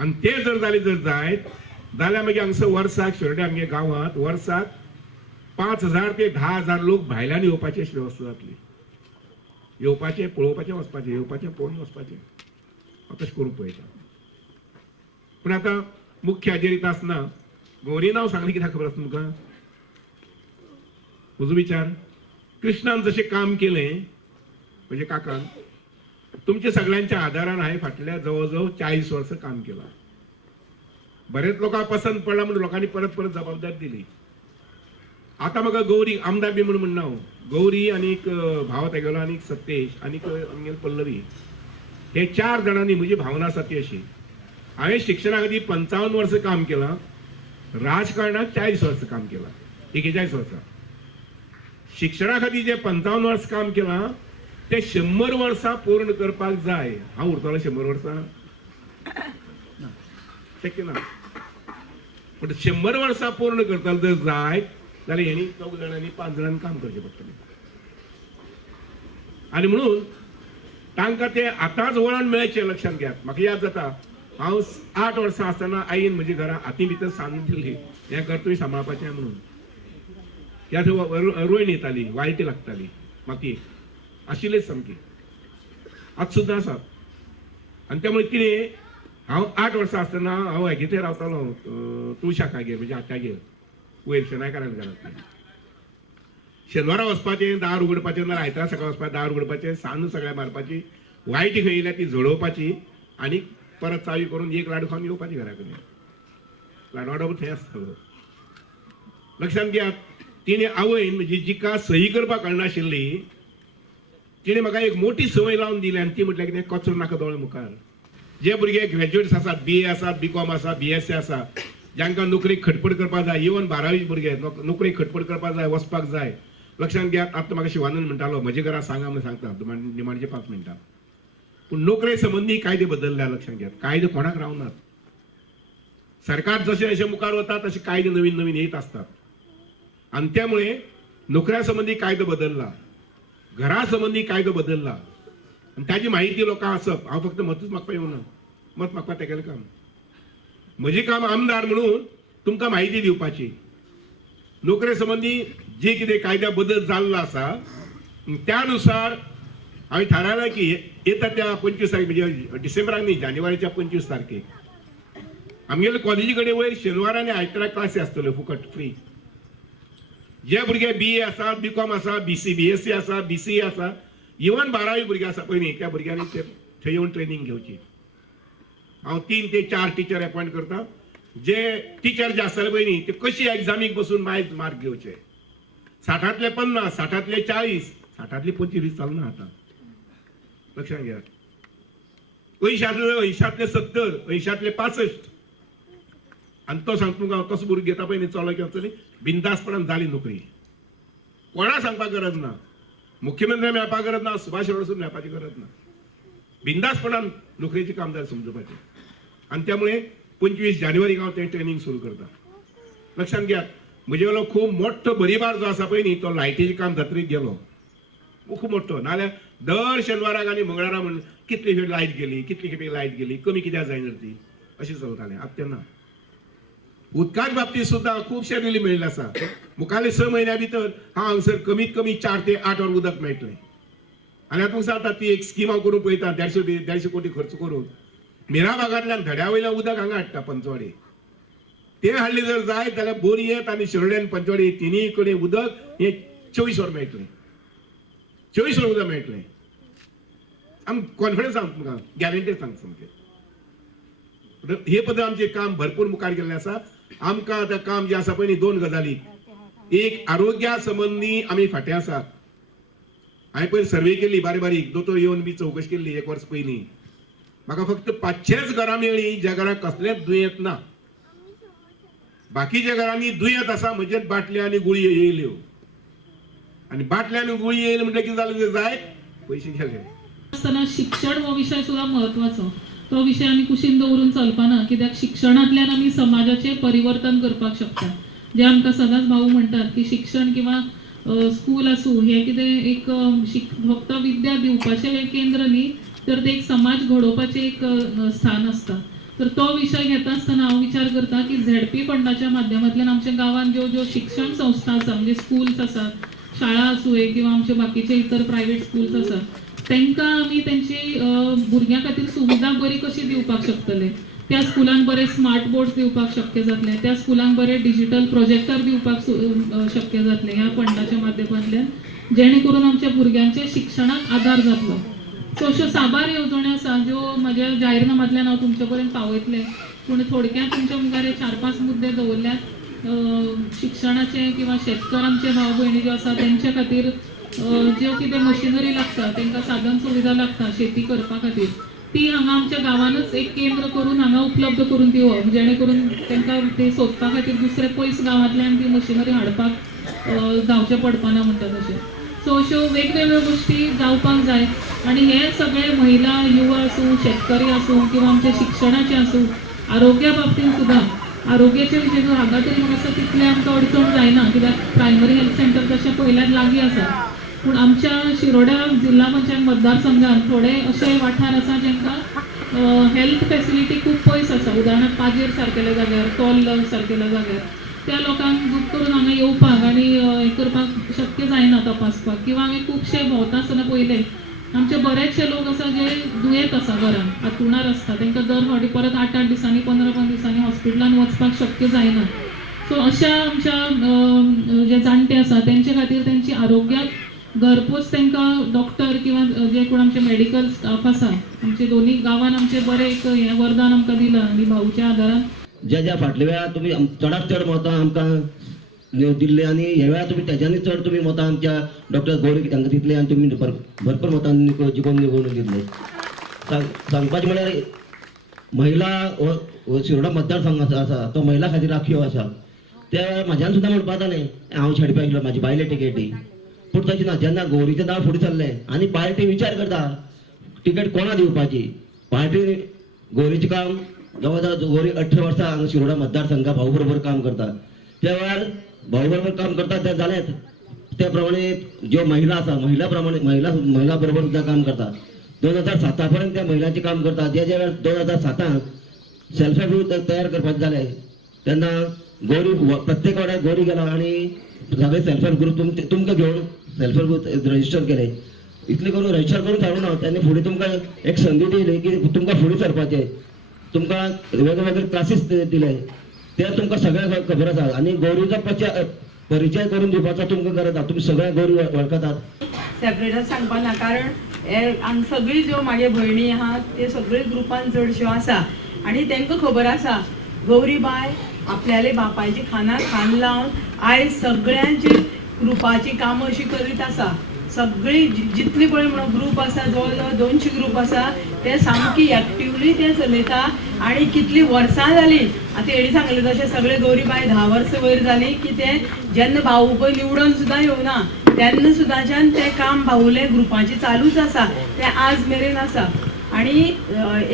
आणि ते जर जायत जाल्यार मागीर हांगसर वर्साक शिरोड्या आमगे गांवांत वर्साक 5,000 ते 10,000 लोक भायल्यान येवपाची अशी वेवस्था जातली. येवपाचे पळोवपाचे वचपाचे, येवपाचे पळोवन वचपाचे, हांव तशें करूंक पळयता. पूण आतां मुख्य हाजेर आसना गौरी नांव सांगलें कित्याक खबर आसा तुमकां? म्हजो विचार, कृष्णान जशें काम केलें म्हणजे काकान, तुमच्या सगळ्यांच्या आदारान हांवें फाटल्या जवळ जवळ 40 वर्सां काम केलां. बरेच लोकांक पसंत पडला म्हणून लोकांनी परत परत जबाबदारी दिली. आता म्हाका गौरी आमदार बी म्हणून म्हणना हांव, गौरी आनीक भाव तेगेलो आनीक सत्येश आनीक आमगेलो पल्लवी, हे 4 जाणांनी म्हजी भावना आसा ती अशी, हांवें शिक्षणा खातीर 55 वर्सां काम केलां, राजकारणात 40 वर्सां काम केलां, 41 वर्सां. शिक्षणा खातीर जे 55 वर्स काम केलां ते 100 वर्सां पूर्ण करपाक जाय. हांव उरतलो 100 वर्सां? शक्य ना. पण 100 वर्सां पूर्ण करतलो जर जाय जाल्यार हेणी 4 जाणांनी 5 जाणांनी काम करचें पडटलें. आनी म्हणून तांकां ते आतांच वळण मेळचें लक्षांत घेयात. म्हाका याद जाता हांव 8 वर्सां आसतना आईन म्हज्या घरा हाती भितर सांगून दिल्ली हें घर तुवें सांबाळपाचें म्हणून. ह्या थंय रोयण येताली, वायटी लागताली, मातयेक आशिल्लेच सामकी, आज सुद्दां आसा. आनी त्या मुळे कितें, हांव 8 वर्सां आसतना हांव हेगे थंय रावतालो तुळशाकागेर म्हणजे आत्यागेर वयर शेनायकारान घरांत. शेनवारा वचपाचें, दार उगडपाचें नाल्यार आयतारा सकाळ वचपाचें, दार उगडपाचें, सांज सगळ्या मारपाची, वायटी खंय येयल्या ती झडोवपाची आनी परत चावी करून एक लाडू खावन येवपाची घरा कडेन. लाडू वाडो थंय आसतालो. लक्षांत घेयात, तिणे आवयन म्हणजे जिका सही करपाक कळनाशिल्ली तिणे म्हाका एक मोठी संवय लावन दिली आनी ती म्हटल्यार कितें, कचरो नाका दोळे मुखार. जे भुरगे ग्रॅज्युएट्स आसात, BA आसात, BCom आसा, BSc आसा, जांकां नोकरेक खटपट करपाक जाय, इवन 12वी भुरगे नोकरेक खटपट करपाक जाय, वचपाक जाय. लक्षांत घेयात, आतां म्हाका शिवानंद म्हणटालो म्हजे घरा सांगा म्हणून सांगता निमाणचे 5 मिनटां. पूण नोकरे संबंधी कायदे बदलल्या. लक्षांत घेयात, कायदे कोणाक रावनात. सरकार जशें जशें मुखार वता तशे कायदे नवीन नवीन येत असतात. आणि त्यामुळे नोकऱ्या संबंधी कायदो बदलला, घरा संबंधी कायदो बदलला आणि त्याची माहिती लोकांक आसप. हांव फक्त मतूच मागपाक येवना, मत मागपाक तेगेलें काम. म्हजें काम आमदार म्हणून तुमकां म्हायती दिवपाची. नोकरे संबंधी जे कितें कायद्या बदल जाल्लो आसा त्यानुसार हांवें थारायलां की येता त्या 25 तारीख म्हणजे डिसेंबराक न्ही, जानेवारीच्या 25 तारखेक आमगेले कॉलेजी कडेन वयर शेनवार आनी आयतारा क्लासी आसतल्यो फुकट फ्री. जे भुरगे BA आसा, BCom आसा, BSc आसा, BCA आसा, इवन 12वी भुरगे आसा पळय त्या भुरग्यांनी थंय येवन ट्रेनिंग घेवची. हांव 3 ते 4 टिचर अपॉयंट करता. जे टिचर जे आसतले पळय न्ही ते कशी एग्जामीक बसून मार्क घेवचे. 60तले 50, 60तले 40, 60तले 25 चालना आतां. लक्षांत घेयात, 80तले 70, 80तले 65. आणि तो सांगता तुमकां कसो भुरगो घेता पळय न्ही चलो किंवा चली बिंदासपणान जाली नोकरी. कोणा सांगपाक गरज ना, मुख्यमंत्री मेळपाक गरज ना, सुभाष वरसून मेळपाची गरज ना. बिंदासपणान नोकरेची कामदार समजपाचे. आणि त्यामुळे 25 जानेवारीक हांव तें ट्रेनिंग सुरू करता. लक्षांत घेयात, म्हजे वेलो खूब मोठो बरीबार जो आसा पळय न्ही तो लायटीचें काम जात्रेक गेलो, खूब मोठो. नाल्यार दर शेनवाराक आनी मंगळारा म्हण कितली खेपे लायट गेली, कितली खेपे लायट गेली, कमी कित्याक जायना ती अशें चलतालें. आतां तेन्ना उदकाच्या बाबतींत सुद्दां खुबशे रिलीफ मेळिल्ले आसा. मुखावेले 6 म्हयन्या भितर हांगासर कमीत कमी 4 ते 8 वर उदक मेळटलें. आनी आतां सांगता ती एक स्कीम हांव करूंक पळयता, 150 कोटी खर्च करून मिरा भागांतल्यान धड्या वयल्यान उदक हांगा हाडटा पंचवाडी. ते हाडले जर जायत जाल्यार बोरयेंत आनी शिरोडें आनी पंचवाडी तिनूय कडेन उदक हें 24 वर मेळटलें. 24 वर उदक मेळटलें. आमी कॉन्फिडन्स सांगता तुमकां, गॅरंटी सांगता सामकें. हे पद्दत आमचें काम भरपूर मुखार गेल्लें आसा. आमकां आतां काम जें आसा पळय न्ही 2 गजाली. एक, आरोग्या संबंधी आमी फाटीं आसात. हांवें पयर सर्वे केल्ली बारीक बारीक, दोतोर येवन बी चवकशी केल्ली 1 वर्स पयलीं. म्हाका फक्त 500च घरां मेळ्ळीं ज्या घरांक कसलेंच दुयेंत ना. बाकीच्या घरांनी दुयेंत आसा म्हणजेच बाटल्यो आनी गुळयो येयल्यो. आनी बाटल्यो आनी गुळयो येयल्यो म्हणल्यार कितें जालें, जाय पयशे गेले. असताना शिक्षण हो विषय सुद्धा महत्वाचो. तो विषय आमी कुशीन दवरून चलपाना, कित्याक शिक्षणांतल्यान आमी समाजाचें परिवर्तन करपाक शकता. जे आमकां सदांच भाऊ म्हणटात की शिक्षण किंवा स्कूल आसूं हे कितें एक फक्त विद्या दिवपाचें केंद्र न्ही, तर ते एक समाज घडोवपाचें एक स्थान आसता. तर तो विषय घेता आसतना हांव विचार करता की झेडपी फंडाच्या माध्यमांतल्यान आमच्या गांवांत ज्यो शिक्षण संस्था आसा म्हणजे स्कूल्स आसात, शाळा आसूं किंवा आमचे बाकीचे इतर प्रायव्हेट स्कूल्स आसात, तांकां आमी तेंची भुरग्यां खातीर सुविधा बरी कशी दिवपाक शकतले. त्या स्कुलांक बरे स्मार्ट बोर्ड्स दिवपाक शक्य जातले, त्या स्कुलांक बरे डिजिटल प्रोजेक्टर दिवपाक शक्य जातले ह्या फंडाच्या माध्यमांतल्यान, जेणे करून आमच्या भुरग्यांच्या शिक्षणाक आधार जातलो. सो अश्यो साबार येवजण्यो आसा ज्यो म्हज्या जाहीरनाम्यांतल्यान हांव तुमचे पर्यंत पावयतलें, पूण थोडक्यात तुमच्या मुखार 4-5 मुद्दे दवरल्यात. शिक्षणाचे किंवा शेतकारांचे भाव भयणी ज्यो आसा तेंच्या खातीर ज्यो कितें मशिनरी लागता, तांकां साधन सुविधा लागता शेती करपा खातीर, ती हांगा आमच्या गांवानच एक केंद्र करून हांगा उपलब्ध करून दिवप, जेणे करून तांकां ते सोदपा खातीर दुसरे पयस गांवांतल्यान ती मशिनरी हाडपाक जावचें पडपाना म्हणटा तशें. सो अश्यो वेगवेगळ्यो गोश्टी जावपाक जाय आनी हे सगळे महिला, युवा आसूं, शेतकरी आसूं किंवा आमच्या शिक्षणाचे आसूं, आरोग्या बाबतींत सुद्दां आरोग्याचे विशय जो हांगा तरी म्हाका दिसता तितले आमकां अडचण जायना, कित्याक प्रायमरी हेल्थ सेंटर तशें पयल्याच लागीं आसा. पूण आमच्या शिरोड्या जिल्हा पंचायत मतदारसंघात थोडे असे वाठार आसा जेंकां हेल्थ फॅसिलिटी खूब पयस आसा. उदाहरणार्थ पाजेर सारकेल्या जाग्यार, तोल सारकेल्या जाग्यार त्या लोकांक दूख करून हांगा येवपाक आनी हें करपाक शक्य जायना तपासपाक, किंवा हांवें खुबशे भोंवता आसतना पयले आमचे बरेचशे लोक आसा जे दुयेंत आसा घरान, हांतरुणार आसता, तांकां दर फावटी परत 8-8 दिसांनी 15-15 दिसांनी हॉस्पिटलान वचपाक शक्य जायना. सो अशा आमच्या जे जाणटे आसा तेंचे खातीर तेंची आरोग्याक घरपोच तांकां डॉक्टर किंवा जे कोण आमचे मेडिकल स्टाफ आसा, आमचे दोन्ही गांवांत आमचे बरें एक हें वरदान आमकां दिलां आनी भाऊच्या आदारान ज्या फाटल्या वेळार तुमी चडांत चड मतां आमकां दिल्ले आनी ह्या वेळार तुमी तेज्यानी चड तुमी मतां आमच्या डॉक्टर गौरी तांकां दितले आनी तुमी भरपूर मतांनी जिखून निवडून दितले. सांगपाचें म्हळ्यार महिला हो शिरोडा मतदारसंघ आसा तो महिला खातीर राखीव आसा. त्या म्हाज्यान सुद्दां म्हणपा जालें हांव छेडपा आशिल्लो म्हाजी बायले टिकेटी, पूण तशें ना. जेन्ना गौरीचें नांव फुडें सरलें आनी पार्टी विचार करता टिकेट कोणा दिवपाची, पार्टी गौरीचें काम जवळ जवळ गौरी 18 वर्सां हांगा शिरोडा मतदारसंघा भाऊ बरोबर काम करता. त्या वेळार भाऊ बरोबर काम करता ते जालेत, त्या प्रमाणे ज्यो महिला आसा महिला बरोबर सुद्दां काम करता. 2007 पर्यंत त्या महिलांचें काम करता. ज्या वेळार 2007 सेल्फ हेल्प ग्रूप तयार करपाचें जालें तेन्ना गौरी प्रत्येक वाड्यार गौरी गेला आनी सगळे सेल्फ हेल्प ग्रूप तुमकां घेवन सेल्फ हेल्प ग्रूप रजिस्टर केले. इतले करून रजिस्टर करून थारू ना, त्यांनी फुडें तुमकां एक संदी दिली की तुमकां फुडें सरपाचें. तुमकां वेगवेगळे क्लासीस दिले ते तुमकां सगळ्यांक खबर आसा. आनी गौरीचो परिचय करून दिवपाचो तुमकां गरज आसा. तुमी सगळ्या गौरी वळखतात. सेपरेट सांगपा ना, कारण हे सगळी ज्यो म्हागे भयणी आहात ते सगळे ग्रुपान चडश्यो आसा आनी तांकां खबर आसा गौरीबाय आपल्याले बापायची खान लावन आयज सगळ्यांची ग्रुपाची कामां अशी करीत आसा. सगळी जितली पळय म्हणून ग्रूप आसा जवळ जवळ 200 ग्रूप आसा ते सामकी एक्टिवली ते चलयता. आनी कितली वर्सां जालीं आतां हेणी सांगलें तशें सगळे गौरीबाय 10 वर्सां वयर जालीं की ते जेन्ना भाऊ पळय निवडून सुद्दां येवना तेन्ना सुद्दांच्यान तें काम भाऊले ग्रुपाचें चालूच आसा, तें आज मेरेन आसा. आनी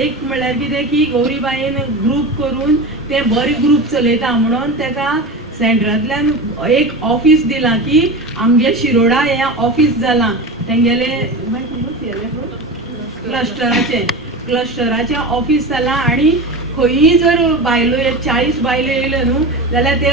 एक म्हणल्यार कितें की गौरीबायेन ग्रूप करून ते बरे ग्रूप चलयता म्हणून तेका सेंटरांतल्यान एक ऑफिस दिलां की आमगे शिरोडा हें ऑफिस जालां तेंगेले क्लस्टराचें ऑफिस जालां. आनी खंयी जर बायलो 40 बायलो येयल्यो न्हू जाल्यार ते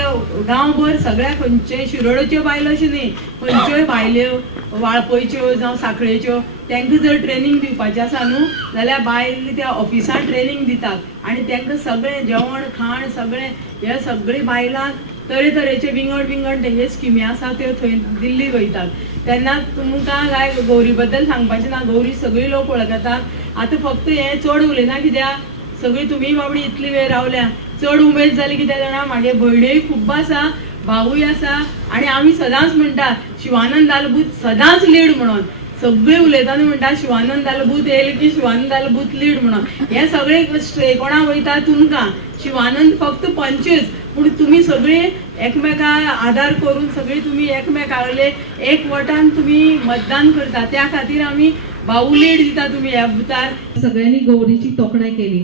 गांवभर सगळ्या खंयचे शिरोड्याच्यो बायलो अश्यो न्ही, खंयच्योय बायल्यो वाळपयच्यो जावं साखळेच्यो तांकां जर ट्रेनींग दिवपाचें आसा न्हू जाल्यार बायल त्या ऑफिसान ट्रेनींग दितात आनी तांकां सगळें जेवण खाण सगळें हे सगळी बायलांक तरेतरेचे विंगड तेंगे स्किमी आसा त्यो थंय दिल्ली वयतात. तेन्ना तुमकां काय गौरी बद्दल सांगपाचें ना, गौरी सगळी लोक वळखतात. आतां फक्त हें चड उलयना कित्याक सगळी तुमी बाबडी इतली वेळ रावल्या, चड उमेद जाली कित्याक जाणा म्हागे भयण्योय खूब आसा, भावूय आसा. आनी आमी सदांच म्हणटा शिवानंद दालबूत सदांच लीड म्हणून सगळे उलयताना म्हणटा शिवानंद दालबूत येयले की शिवानंद दालबूत लीड म्हणून. हे सगळे कोणा वयता तुमकां शिवानंद फक्त पंचच, पूण तुमी सगळी एकमेका आदार करून सगळी तुमी एकमेकाले एकवटान तुमी मतदान करता. त्या खातीर आमी भाऊ लीड दिता तुमी ह्या बुथार. सगळ्यांनी गौरीची तोखणाय केली,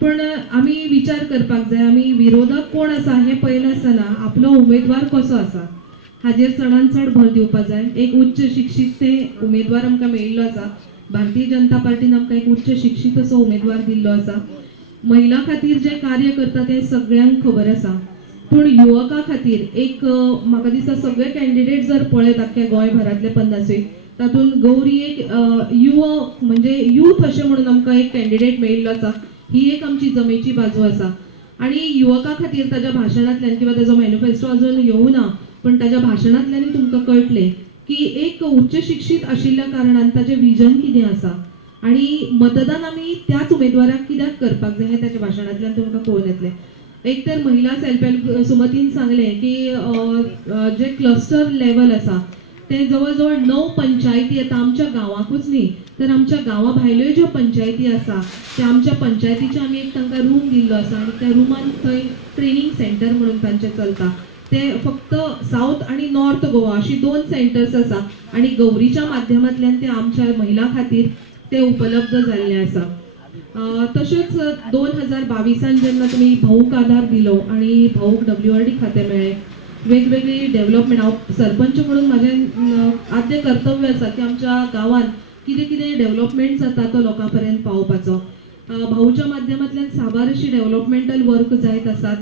पण आमी विचार करपाक जाय आमी विरोधक कोण आसा हे पळयलें आसतना आपलो उमेदवार कसो आसा हाजेर चडांत चड भर दिवपाक जाय. एक उच्च शिक्षीत ते उमेदवार आमकां मेळिल्लो आसा. भारतीय जनता पार्टीन आमकां एक उच्च शिक्षीत असो उमेदवार दिल्लो आसा. महिला खातीर जे कार्य करता ते सगळ्यांक खबर आसा, पूण युवका खातीर एक म्हाका दिसता सगळे कॅन्डिडेट जर पळयत आख्ख्या गोंयभरांतले 50 तातूंत गौरी एक युवक म्हणजे यूथ अशें म्हणून आमकां एक कॅन्डिडेट मेळिल्लो आसा. ही एक आमची जमेची बाजू आसा. आणि युवका खातीर ताच्या भाशणांतल्यान किंवा ताजो मॅनिफेस्टो अजून येवना, पण ताच्या भाशणांतल्यान तुमकां कळटलें की एक उच्च शिक्षीत आशिल्ल्या कारणान ताचें विजन कितें आसा आणि मतदान आमी त्याच उमेदवाराक कित्याक करपाक जाय हें ताच्या भाशणांतल्यान तुमकां कळून येतलें. एक तर महिला सेल्फ हेल्प सुमतीन सांगलें की जे क्लस्टर लेवल आसा ते जवळ जवळ 9 पंचायती येता आमच्या गांवाकूच न्ही तर आमच्या गांवा भायल्यो ज्यो पंचायती आसा त्या आमच्या पंचायतीचे आमी एक तांकां रूम दिल्लो आसा आनी त्या रुमान थंय ट्रेनिंग सेंटर म्हणून तांचें चलता. ते फक्त साऊथ आणि नॉर्थ गोवा अशी 2 सेंटर्स आसा आणि गौरीच्या माध्यमांतल्यान ते आमच्या महिला खातीर ते उपलब्ध जाल्ले आसा. तशेंच 2022 जेन्ना तुमी भाऊक आधार दिलो आणि भाऊक WRD खातें मेळ्ळें, वेगवेगळी डेव्हलपमेंट हांव सरपंच म्हणून म्हाजें आद्य कर्तव्य आसा की आमच्या गांवांत कितें कितें डेव्हलपमेंट जाता तो लोकां पर्यंत पावपाचो. भाऊच्या माध्यमांतल्यान साबार अशी डेव्हलपमेंटल वर्क जायत आसात.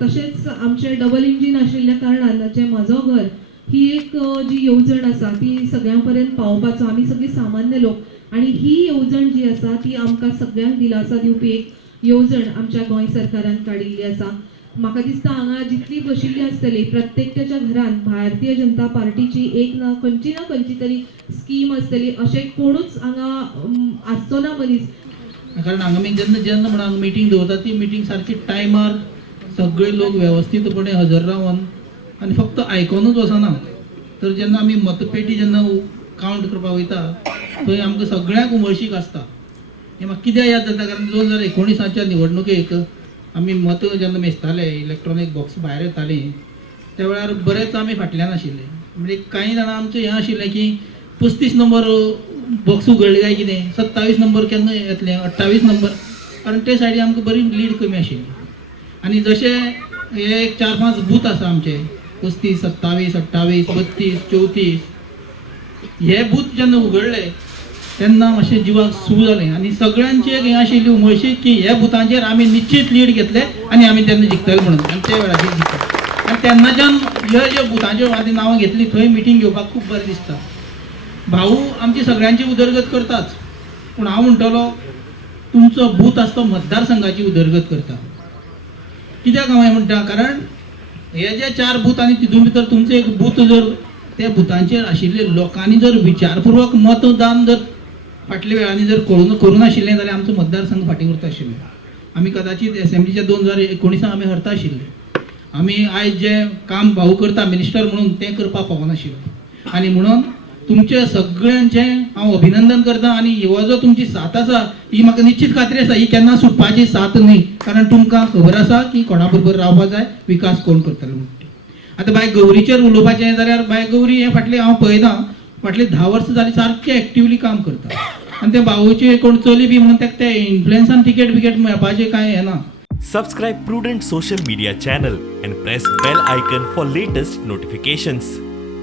तशेंच आमचे डबल इंजीन आशिल्ल्या कारणान जें म्हजो घर ही एक जी येवजण आसा ती सगळ्यां पर्यंत पावपाचो आमी सगळीं सामान्य लोक आणि ही येवजण जी आसा ती आमकां सगळ्यांक दिलासा दिवपी एक येवजण आमच्या गोंय सरकारान काडिल्ली आसा. म्हाका दिसता हांगा जितली बशिल्ली आसतली प्रत्येकाच्या घरान भारतीय जनता पार्टीची एक ना खंयची तरी स्कीम आसतली अशें कोणूच हांगा आसचो ना मनीस. कारण हांगा आमी जेन्ना म्हणून हांगा मिटींग दवरता ती मिटींग सारकी टायमार सगळे लोक वेवस्थीतपणे हजर रावन आनी फक्त आयकोनूच वचना तर जेन्ना आमी मतपेटी जेन्ना कावंट करपाक वयता थंय आमकां सगळ्यांक उमळशीक आसता. हें म्हाका कित्याक याद जाता कारण 2019 निवडणुकेक आमी मत जेन्ना मेजताले इलेक्ट्रॉनीक बॉक्स भायर येताली त्या वेळार बरेच आमी फाटल्यान आशिल्ले. म्हणजे कांय जाणां आमचें हें आशिल्लें की 35 नंबर बॉक्स उगडले काय कितें 27 नंबर केन्ना येतलें 28 नंबर कारण ते सायडी आमकां बरी लीड कमी आशिल्ली. आनी जशे हे 4-5 बूथ आसा आमचे 35, 27, 28, 32, 34 हे बूथ जेन्ना उगडले तेन्ना मातशें जिवाक सू जालें आनी सगळ्यांची एक हें आशिल्ली उमळशीक की ह्या बुथांचेर आमी निश्चित लीड घेतले आनी आमी तेन्ना जिखतले म्हणून आनी ते वेळाचेर जिखले. आनी तेन्नाच्यान ह्यो ज्यो बुथांच्यो आदी नांवां घेतलीं थंय मिटींग घेवपाक खूब बरें दिसता. भाऊ आमची सगळ्यांची उदरगत करताच पूण हांव म्हणटलो तुमचो बूथ आसा तो मतदारसंघाची उदरगत करता. कित्याक हांव हें म्हणटा कारण हे जे 4 बूथ आनी तितून भितर तुमचें एक बूथ जर त्या बुथांचेर आशिल्ले लोकांनी जर विचारपूर्वक मतदान जर फाटल्या वेळांनी जर करून आशिल्लें जाल्यार आमचो मतदारसंघ फाटीं उरता आशिल्लो. आमी कदाचित एसेंब्लीच्या 2019 आमी हरता आशिल्ले. आमी आयज जें काम भाऊ करता मिनिस्टर म्हणून तें करपाक पावनाशिल्लो आनी म्हणून तुमचे सगळ्यांचें हांव अभिनंदन करता आनी हो जो तुमची साथ आसा ही म्हाका निश्चित खात्री आसा ही केन्ना सुटपाची साथ न्ही कारण तुमकां खबर आसा की कोणा बरोबर रावपाक जाय विकास कोण करतलो म्हणून. आतां बाय गौरीचेर उलोवपाचें जाल्यार बाय गौरी हें फाटलें हांव पळयना फाटलीं 10 वर्सां जालीं सारकें एक्टिवली काम करता आनी ते भाऊचे कोण चली बी म्हणून ताका ते इन्फ्लुएन्सान तिकेट मेळपाचें कांय हें ना. Subscribe Prudent social media channel and press bell icon for latest notifications.